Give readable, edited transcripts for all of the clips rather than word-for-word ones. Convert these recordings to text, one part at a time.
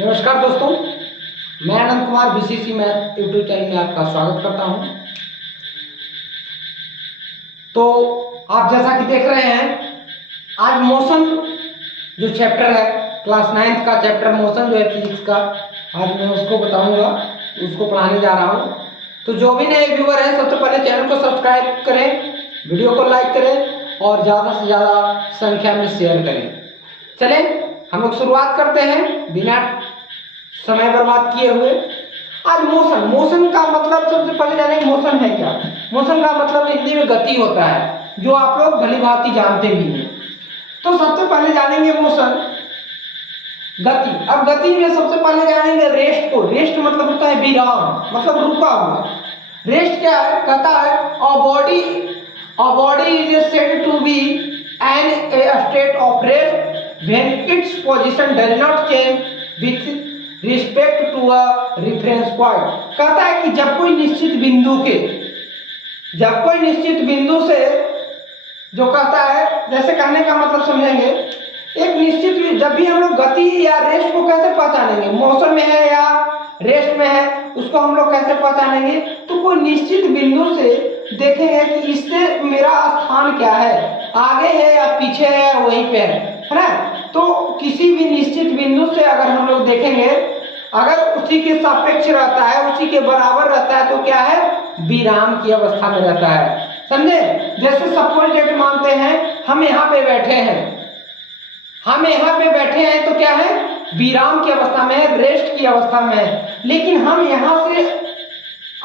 नमस्कार दोस्तों, मैं Anant Kumar BCC math YouTube channel में आपका स्वागत करता हूं। तो आप जैसा कि देख रहे हैं, आज मोशन जो चैप्टर है क्लास 9th का चैप्टर मोशन जो है फिजिक्स का, आज मैं उसको बताऊंगा, उसको पढ़ाने जा रहा हूं। तो जो भी नए व्यूअर हैं, सबसे पहले चैनल को सब्सक्राइब करें, वीडियो को लाइक करें और ज़्यादा से ज़्यादा संख्या में शेयर करें। चलें हम लोग शुरुआत करते हैं बिना समय बर्बाद किए हुए। आज मोशन का मतलब सबसे पहले जानेंगे मोशन है क्या। मोशन का मतलब हिंदी में गति होता है, जो आप लोग भली भांति जानते भी हैं। तो सबसे पहले जानेंगे मोशन, गति। अब गति में सबसे पहले जानेंगे रेस्ट को। रेस्ट मतलब होता है विराम, मतलब रुका हुआ। रेस्ट क्या है? कहता है a body is said to be in a state of rest when its position does not change with respect to a reference point। कहता है कि जब कोई निश्चित बिंदु से जो कहता है, जैसे कहने का मतलब समझेंगे, एक निश्चित, जब भी हम लोग गति या रेस्ट को कैसे पहचानेंगे, मोशन में है या रेस्ट में है, उसको हम लोग कैसे पहचानेंगे? तो कोई निश्चित बिंदु से देखेंगे कि इससे मेरा स्थान क्या है, आगे है या पीछे है, वहीं पे है ना। तो किसी भी निश्चित बिंदु से अगर हम लोग देखेंगे, अगर उसी के सापेक्ष रहता है, उसी के बराबर रहता है, तो क्या है? विराम की अवस्था में रहता है। समझे? जैसे सपोज डेट मानते हैं हम यहाँ पे बैठे हैं, तो क्या है? विराम की अवस्था में है, रेस्ट की अवस्था में है। लेकिन हम यहाँ से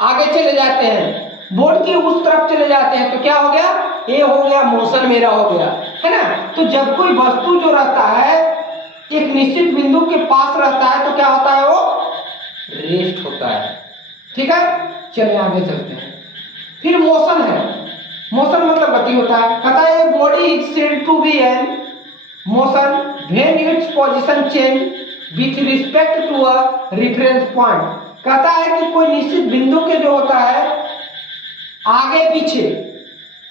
आगे चले जाते हैं, बोर्ड के उस तरफ चले जाते हैं, तो क्या हो गया? ये हो गया मोशन, मेरा हो गया, है ना। तो जब कोई वस्तु जो रहता है एक निश्चित बिंदु के पास रहता है, तो क्या होता है? वो रेस्ट होता है। ठीक है, चलिए आगे चलते हैं। फिर मोशन है, मोशन मतलब गति होता है। कहता है body is said to be in motion when its position change with respect to a reference point. कहता है कि कोई निश्चित बिंदु के जो होता है आगे पीछे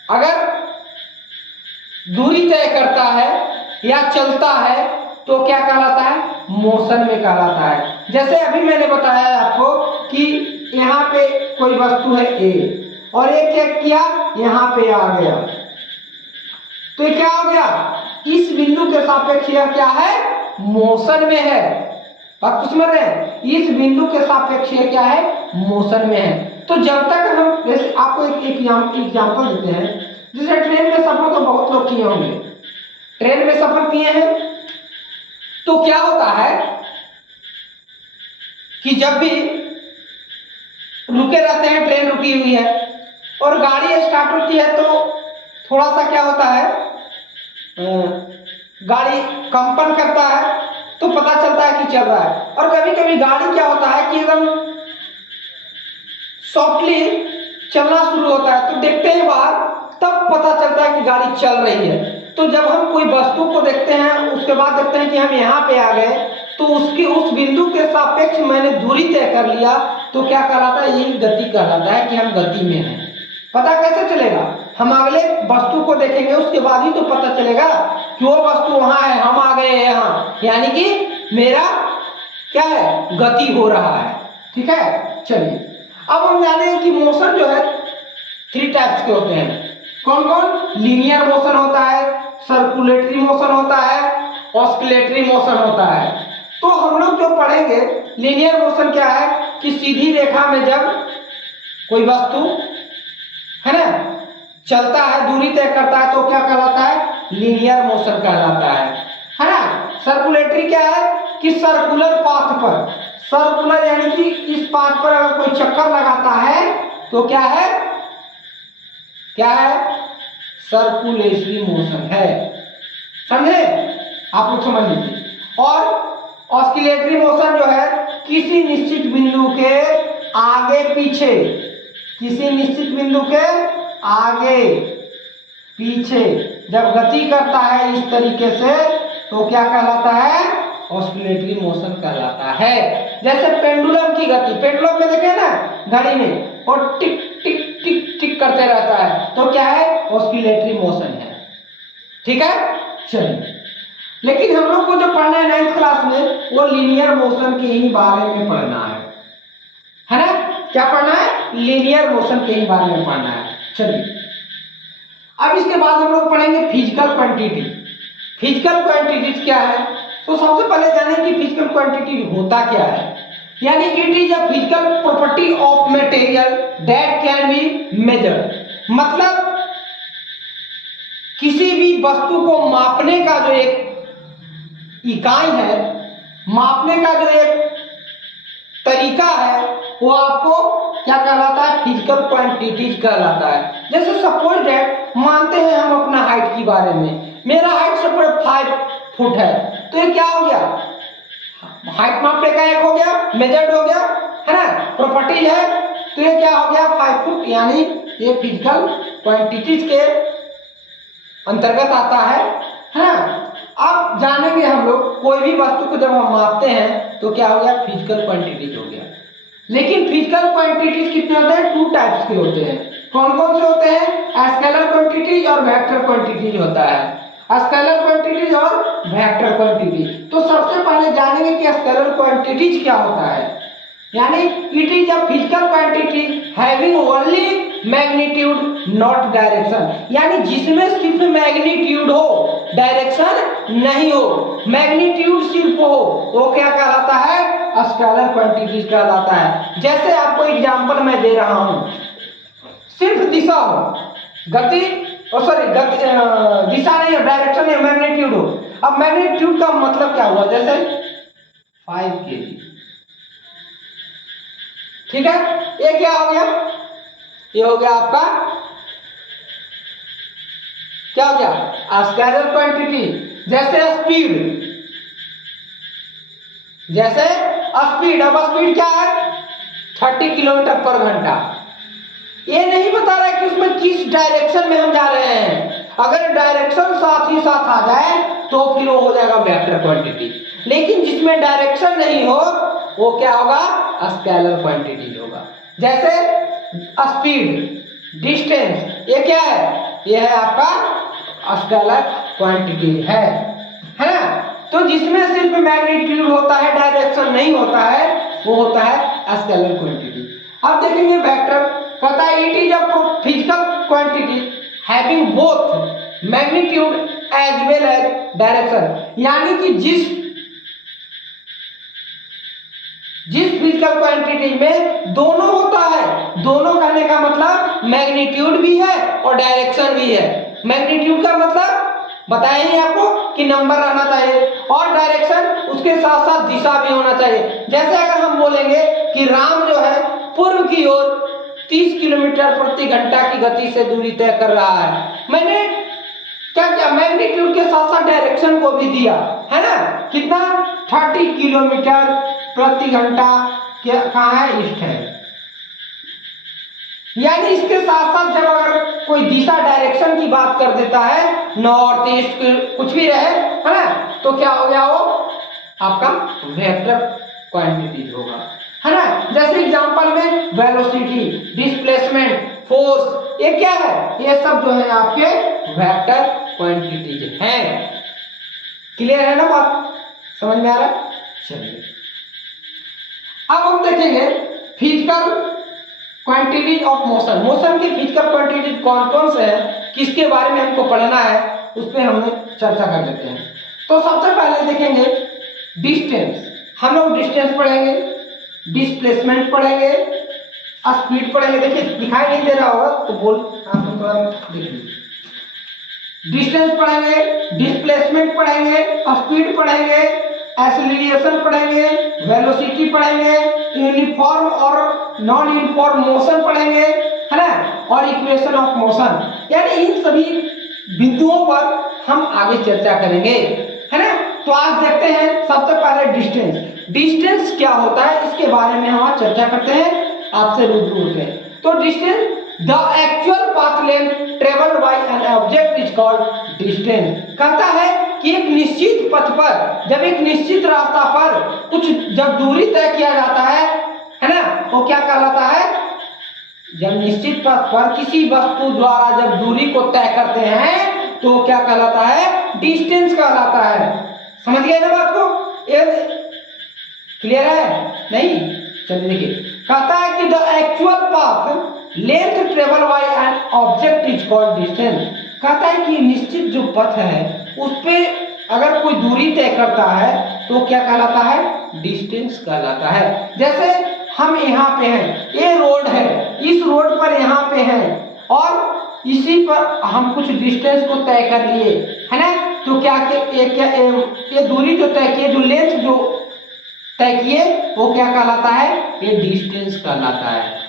अगर दूरी तय करता है या चलता है, तो क्या कहलाता है? मोशन में कहलाता है। जैसे अभी मैंने बताया आपको कि यहाँ पे कोई वस्तु है ए, और ये क्या किया? यहाँ पे आ गया, तो ये क्या हो गया? इस बिंदु के सापेक्ष यह क्या है? मोशन में है। बात कुछ समझ रहे हैं? इस बिंदु के सापेक्ष यह क्या है? मोशन में है। तो जब तक हम, जैसे आपको एक एग्जाम्पल देते हैं, जैसे ट्रेन में सफर तो बहुत लोग किए होंगे, ट्रेन में सफर किए हैं, तो क्या होता है कि जब भी रुके रहते हैं, ट्रेन रुकी हुई है और गाड़ी स्टार्ट होती है, तो थोड़ा सा क्या होता है, गाड़ी कंपन करता है, तो पता चलता है कि चल रहा है। और कभी कभी गाड़ी क्या होता है कि एकदम सॉफ्टली चलना शुरू होता है, तो देखते हैं बाहर, तब पता चलता है कि गाड़ी चल रही है। तो जब हम कोई वस्तु को देखते हैं, उसके बाद देखते हैं कि हम यहाँ पे आ गए, तो उसकी उस बिंदु के सापेक्ष मैंने दूरी तय कर लिया, तो क्या कहलाता है? यही गति कहलाता है कि हम गति में हैं। पता कैसे चलेगा? हम अगले वस्तु को देखेंगे, उसके बाद ही तो पता चलेगा कि वो वस्तु वहां है, हम आ गए यहाँ, यानी कि मेरा क्या है? गति हो रहा है। ठीक है, चलिए अब हम जानेंगे कि मोशन जो है 3 टाइप्स के होते हैं। कौन कौन? लीनियर मोशन होता है, सर्कुलेटरी मोशन होता है, ऑस्किलेटरी मोशन होता है। तो हम लोग जो पढ़ेंगे, लीनियर मोशन क्या है कि सीधी रेखा में जब कोई वस्तु, है ना, चलता है, दूरी तय करता है, तो क्या कहलाता है? लीनियर मोशन कहलाता है ना। सर्कुलेटरी क्या है कि सर्कुलर पाथ पर, सर्कुलर यानी कि इस पाथ पर अगर कोई चक्कर लगाता है, तो क्या है? सर्कुलेटरी मोशन है। समझे? आप लोग समझ लीजिए। और ऑस्किलेटरी मोशन जो है किसी निश्चित बिंदु के आगे पीछे, किसी निश्चित बिंदु के आगे पीछे जब गति करता है इस तरीके से, तो क्या कहलाता है? ऑस्किलेटरी मोशन कहलाता है। जैसे पेंडुलम की गति, पेंडुलम में देखे ना घड़ी में, और टिक टिक टिक टिक करते रहता है, तो क्या है? ऑस्किलेटरी मोशन है। ठीक है, चलिए लेकिन हम लोग को जो पढ़ना है 9th क्लास में वो लीनियर मोशन के ही बारे में पढ़ना है ना? क्या पढ़ना है? लीनियर मोशन के ही बारे में पढ़ना है। चलिए अब इसके बाद हम लोग पढ़ेंगे फिजिकल क्वांटिटी। फिजिकल क्वांटिटीज क्या है? तो सबसे पहले जानें कि फिजिकल क्वांटिटी होता क्या है। यानी it is a physical property of material that can be measured. मतलब किसी भी वस्तु को मापने का जो एक इकाई है, मापने का जो एक तरीका है, वो आपको क्या कहलाता है? फिजिकल क्वांटिटीज कहलाता है। जैसे सपोज दैट मानते हैं हम अपना हाइट के बारे में, मेरा हाइट सपोज 5 फुट है, तो ये क्या हो गया? हाइट मापने का एक हो गया, मेजर्ड हो गया, है ना, प्रॉपर्टी है, तो ये क्या हो गया? 5 फुट, यानी ये फिजिकल क्वांटिटीज के अंतर्गत आता है ना। अब जानेंगे हम लोग कोई भी वस्तु को जब हम मापते हैं तो क्या हो गया? फिजिकल क्वांटिटीज हो गया। लेकिन फिजिकल क्वांटिटीज कितने होते हैं? 2 टाइप्स के होते हैं। कौन कौन से होते हैं? स्केलर क्वांटिटीज और वेक्टर क्वांटिटीज होता है। स्केलर क्वांटिटीज और वेक्टर क्वांटिटीज। तो सबसे पहले जानेंगे कि स्केलर क्वांटिटीज क्या होता है। यानी it is a physical quantity having only magnitude not direction. यानी जिसमें सिर्फ मैग्नीट्यूड हो, डायरेक्शन नहीं हो, मैग्नीट्यूड सिर्फ हो, वो क्या कहलाता है? स्केलर क्वांटिटीज कहलाता है। जैसे आपको एग्जांपल मैं दे रहा हूं, सिर्फ दिशा हो, गति दिशा नहीं हो, डायरेक्शन नहीं, मैग्नीट्यूड हो। अब मैग्नीट्यूड का मतलब क्या हुआ? जैसे 5 kg, ठीक है, ये क्या हो गया? ये हो गया आपका क्या हो गया? Scalar quantity. जैसे स्पीड, अब स्पीड क्या है? 30 किलोमीटर पर घंटा। ये नहीं बता रहा है कि उसमें किस डायरेक्शन में हम जा रहे हैं। अगर डायरेक्शन साथ ही साथ आ जाए तो फिर वो हो जाएगा वेक्टर क्वांटिटी। लेकिन जिसमें डायरेक्शन नहीं हो वो क्या होगा? स्केलर क्वांटिटी होगा। जैसे स्पीड, डिस्टेंस, ये क्या है? ये है आपका स्केलर क्वांटिटी है ना। तो जिसमें सिर्फ मैग्नीट्यूड होता है, डायरेक्शन नहीं होता है, वो होता है स्केलर क्वांटिटी। अब देखेंगे वेक्टर, कहता है it is a physical quantity having both magnitude as well as direction. यानी कि जिस फिजिकल क्वांटिटी में दोनों होता है, दोनों कहने का मतलब मैग्नीट्यूड भी है और डायरेक्शन भी है। मैग्नीट्यूड का मतलब बताया ही आपको कि नंबर रहना चाहिए, और डायरेक्शन उसके साथ साथ दिशा भी होना चाहिए। जैसे अगर हम बोलेंगे कि राम जो है पूर्व की ओर 30 किलोमीटर प्रति घंटा की गति से दूरी तय कर रहा है, मैंने क्या किया? मैग्नीट्यूड के साथ साथ डायरेक्शन को भी दिया, है ना। कितना? 30 किलोमीटर प्रति घंटा कहाँ है? ईस्ट है। यानी इसके साथ साथ जब अगर कोई दिशा, डायरेक्शन की बात कर देता है, नॉर्थ ईस्ट कुछ भी रहे, है ना, तो क्या हो गया? वो आपका वेक्टर क्वांटिटी होगा, है ना। जैसे एग्जांपल में वेलोसिटी, डिस्प्लेसमेंट, फोर्स, ये क्या है? ये सब जो है आपके वेक्टर क्वांटिटीज हैं। क्लियर है ना बात? समझ में आ रहा है? चलिए अब हम देखेंगे physical quantities of motion. Motion की फिजिकल क्वांटिटीज कौन कौन से हैं, किसके बारे में हमको पढ़ना है, उस पर हम चर्चा कर लेते हैं। तो सबसे पहले देखेंगे डिस्टेंस। हम लोग डिस्टेंस पढ़ेंगे, डिस्प्लेसमेंट पढ़ेंगे, स्पीड पढ़ेंगे। देखिए दिखाई नहीं दे रहा होगा तो बोल आप थोड़ा देखिए। डिस्टेंस पढ़ेंगे, डिस्प्लेसमेंट पढ़ेंगे, स्पीड पढ़ेंगे, एक्सीलरेशन पढ़ेंगे, वेलोसिटी पढ़ेंगे, यूनिफॉर्म और नॉन यूनिफॉर्म मोशन पढ़ेंगे, है ना, और इक्वेशन ऑफ मोशन। यानी इन सभी बिंदुओं पर हम आगे चर्चा करेंगे, है ना। तो आज देखते हैं सबसे पहले डिस्टेंस। डिस्टेंस क्या होता है इसके बारे में हम आज चर्चा करते हैं, आपसे रूबरू होते हैं। तो distance the actual path length travelled by an object is called distance. कहता है कि एक निश्चित पथ पर, जब एक निश्चित रास्ता पर कुछ जब दूरी तय किया जाता है ना, वो क्या कहलाता है? जब निश्चित पथ पर किसी वस्तु द्वारा जब दूरी को तय करते हैं तो क्या कहलाता है? डिस्टेंस कहलाता है। समझ गए ना बात को? ये क्लियर है? नहीं? चलिए देखिए, कहता है कि the actual path length travel by an object is called distance. कहता है कि निश्चित जो पथ है उस पे अगर कोई दूरी तय करता है तो क्या कहलाता है? डिस्टेंस कहलाता है। जैसे हम यहाँ पे हैं, ये रोड है, इस रोड पर यहाँ पे हैं और इसी पर हम कुछ डिस्टेंस को तय कर लिए, है ना? तो क्या ये दूरी जो तय किए, जो लेंथ जो तय किए, वो क्या कहलाता है? ये डिस्टेंस कहलाता है।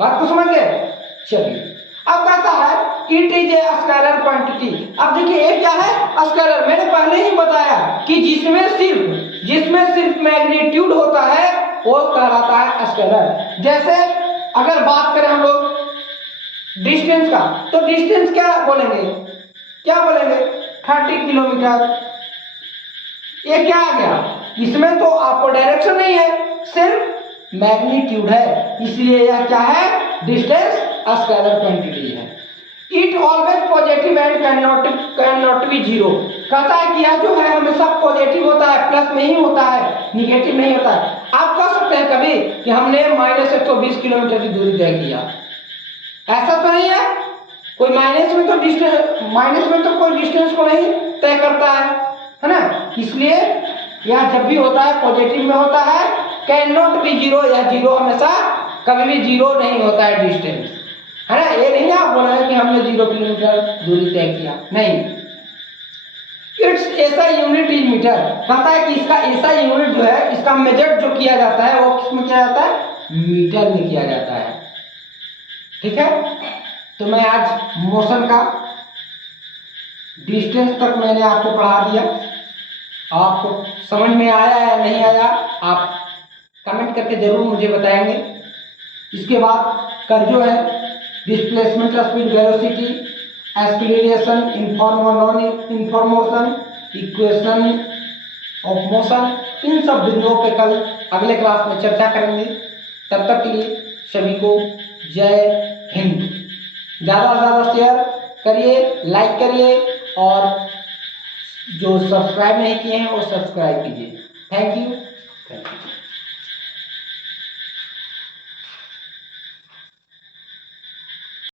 बात को समझ गए? चलिए, अब कहता है it is a scalar quantity. अब देखिए ये क्या है? स्केलर। मैंने पहले ही बताया कि जिसमें सिर्फ मैग्नीट्यूड होता है वो कहलाता है स्केलर। जैसे अगर बात करें हम लोग डिस्टेंस का, तो डिस्टेंस क्या बोलेंगे? 30 किलोमीटर। ये क्या आ गया? इसमें तो आपको डायरेक्शन नहीं है, सिर्फ मैग्नीट्यूड है, इसलिए यह क्या है? डिस्टेंस स्केलर क्वांटिटी है। It always positive and can not be zero. कहता है कि यह जो है हमेशा पॉजिटिव होता है, प्लस में ही होता है, निगेटिव नहीं होता है। आप कह सकते हैं कभी कि हमने -120 किलोमीटर की दूरी तय किया, ऐसा तो नहीं है। कोई माइनस में तो कोई डिस्टेंस को नहीं तय करता है ना? इसलिए यह जब भी होता है पॉजिटिव में होता है। कैन नॉट बी जीरो, यह जीरो हमेशा कभी भी जीरो नहीं होता है डिस्टेंस, है ना? ये नहीं आप बोलोगे कि हमने 0 किलोमीटर दूरी तय किया, नहीं। इट्स ऐसा यूनिट इज मीटर। कहता है कि इसका ऐसा यूनिट जो है, इसका मेजर जो किया जाता है वो किसमें किया जाता है? मीटर में किया जाता है। ठीक है, तो मैं आज मोशन का डिस्टेंस तक मैंने आपको पढ़ा दिया। आपको समझ में आया या नहीं आया आप कमेंट करके जरूर मुझे बताएंगे। इसके बाद कल जो है displacement, speed, velocity, acceleration, non information, equation of motion, इन सब बिंदुओं पे कल अगले क्लास में चर्चा करेंगे। तब तक के लिए सभी को जय हिंद। ज़्यादा से ज़्यादा शेयर करिए, लाइक करिए और जो सब्सक्राइब नहीं किए हैं वो सब्सक्राइब कीजिए। Thank you.